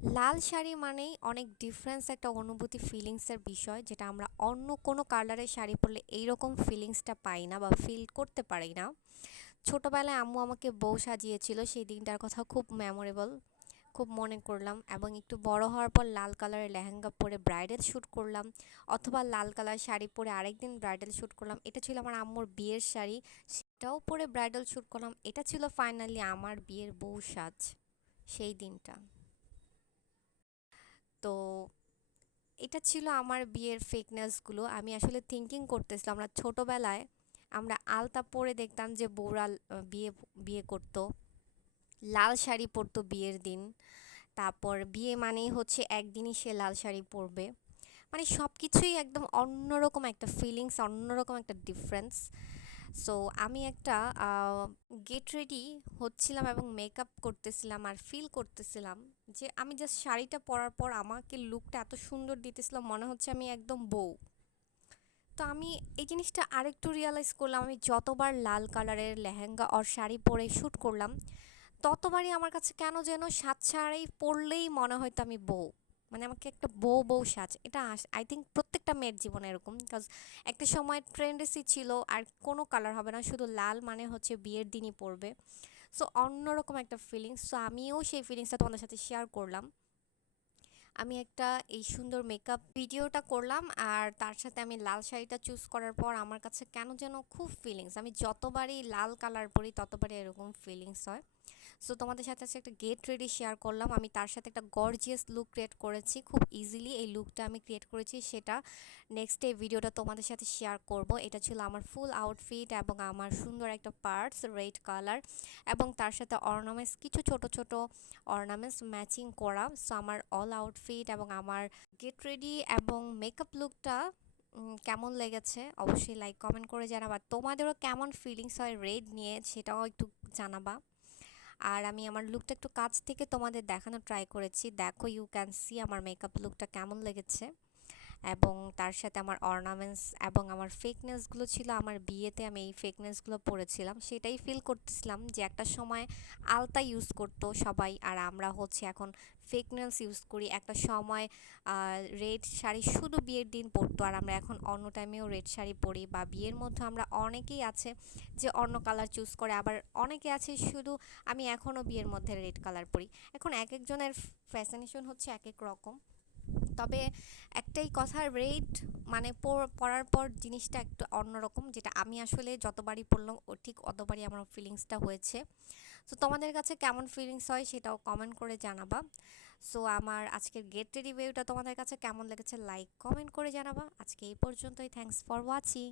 লাল শাড়ি মানেই অনেক ডিফারেন্স একটা অনুভূতি ফিলিংসের বিষয়, যেটা আমরা অন্য কোনো কালারের শাড়ি পরলে এইরকম ফিলিংসটা পাই না বা ফিল করতে পারি না। ছোটবেলায় আম্মু আমাকে বউ সাজিয়েছিল, সেই দিনটার কথা খুব মেমোরেবল, খুব মনে করলাম। এবং একটু বড় হওয়ার পর লাল কালারের লেহেঙ্গা পরে ব্রাইডাল শ্যুট করলাম, অথবা লাল কালার শাড়ি পরে আরেকদিন ব্রাইডাল শ্যুট করলাম। এটা ছিল আমার আম্মুর বিয়ের শাড়ি, সেটাও পরে ব্রাইডাল শ্যুট করলাম। এটা ছিল ফাইনালি আমার বিয়ের বউ সাজ সেই দিনটা। তো এটা ছিল আমার বিয়ের ফেকনেসগুলো। আমি আসলে থিংকিং করতেছিলাম, আমরা ছোটবেলায় আমরা আলতা পরে দেখতাম যে বউরা বিয়ে বিয়ে করতো, লাল শাড়ি পরতো বিয়ের দিন। তারপর বিয়ে মানেই হচ্ছে একদিনই সে লাল শাড়ি পরবে। মানে সব কিছুই একদম অন্যরকম একটা ফিলিংস, অন্যরকম একটা ডিফারেন্স। সো আমি একটা গেট রেডি হচ্ছিলাম এবং মেকআপ করতেছিলাম আর ফিল করতেছিলাম যে আমি জাস্ট শাড়িটা পরার পর আমাকে লুকটা এত সুন্দর দিতেছিলাম, মনে হচ্ছে আমি একদম বউ। তো আমি এই জিনিসটা আরেকটু রিয়ালাইজ করলাম, আমি যতবার লাল কালারের লেহেঙ্গা আর শাড়ি পরে শ্যুট করলাম, ততবারই আমার কাছে কেন যেন সাজ শাড়ি পরলেই মনে হয়তো আমি বউ। মানে আমাকে একটা বউ বউ সাজ, এটা আই থিঙ্ক প্রত্যেকটা মেয়ের জীবনে এরকম, বিকজ একটা সময় ট্রেন্ডেসই ছিল আর কোনো কালার হবে না, শুধু লাল মানে হচ্ছে বিয়ের দিনই পরবে। সো অন্যরকম একটা ফিলিংস, সো আমিও সেই ফিলিংসটা তোমাদের সাথে শেয়ার করলাম। আমি একটা এই সুন্দর মেকআপ ভিডিওটা করলাম, আর তার সাথে আমি লাল শাড়িটা চুজ করার পর আমার কাছে কেন যেন খুব ফিলিংস, আমি যতবারই লাল কালার পরি ততবারই এরকম ফিলিংস হয়। সো তোমাদের সাথে আজকে একটা গেট রেডি শেয়ার করলাম, আমি তার সাথে একটা গর্জিয়াস লুক ক্রিয়েট করেছি, খুব ইজিলি এই লুকটা আমি ক্রিয়েট করেছি, সেটা নেক্সট ডে ভিডিওটা তোমাদের সাথে শেয়ার করব। এটা ছিল আমার ফুল আউটফিট এবং আমার সুন্দর একটা পার্টস রেড কালার, এবং তার সাথে অর্নামেন্টস, কিছু ছোট ছোট অর্নামেন্টস ম্যাচিং করা। সো আমার অল আউটফিট এবং আমার গেট রেডি এবং মেকআপ লুকটা কেমন লেগেছে অবশ্যই লাইক কমেন্ট করে জানাবা। তোমাদেরও কেমন ফিলিংস হয় রেড নিয়ে সেটাও একটু জানাবা। আর আমি আমার লুকটা একটু কাছ থেকে তোমাদের দেখানোর ট্রাই করেছি, দেখো ইউ ক্যান সি আমার মেকআপ লুকটা কেমন লেগেছে। এবং তার সাথে আমার অর্নামেন্টস এবং আমার ফেকনেসগুলো ছিল, আমার বিয়েতে আমি এই ফেকনেসগুলো পরেছিলাম, সেটাই ফিল করতেছিলাম যে একটা সময় আলতা ইউজ করতো সবাই, আর আমরা হচ্ছে এখন ফেকনেস ইউজ করি। একটা সময় রেড শাড়ি শুধু বিয়ের দিন পরতো, আর আমরা এখন অন্য টাইমেও রেড শাড়ি পরি, বা বিয়ের মধ্যে আমরা অনেকেই আছে যে অন্য কালার চুজ করে, আবার অনেকে আছে শুধু আমি এখনও বিয়ের মধ্যে রেড কালার পরি। এখন এক একজনের ফ্যাশনেশন হচ্ছে এক এক রকম। তবে একটাই কথা, রেড মানে পরার পর জিনিসটা একটু অন্যরকম, যেটা আমি আসলে যতবারই পড়লাম ও ঠিক অতবারই আমার ফিলিংসটা হয়েছে। সো তোমাদের কাছে কেমন ফিলিংস হয় সেটাও কমেন্ট করে জানাবা। সো আমার আজকের গেট রিভিউটা তোমাদের কাছে কেমন লেগেছে লাইক কমেন্ট করে জানাবা। আজকে এই পর্যন্তই, থ্যাঙ্কস ফর ওয়াচিং।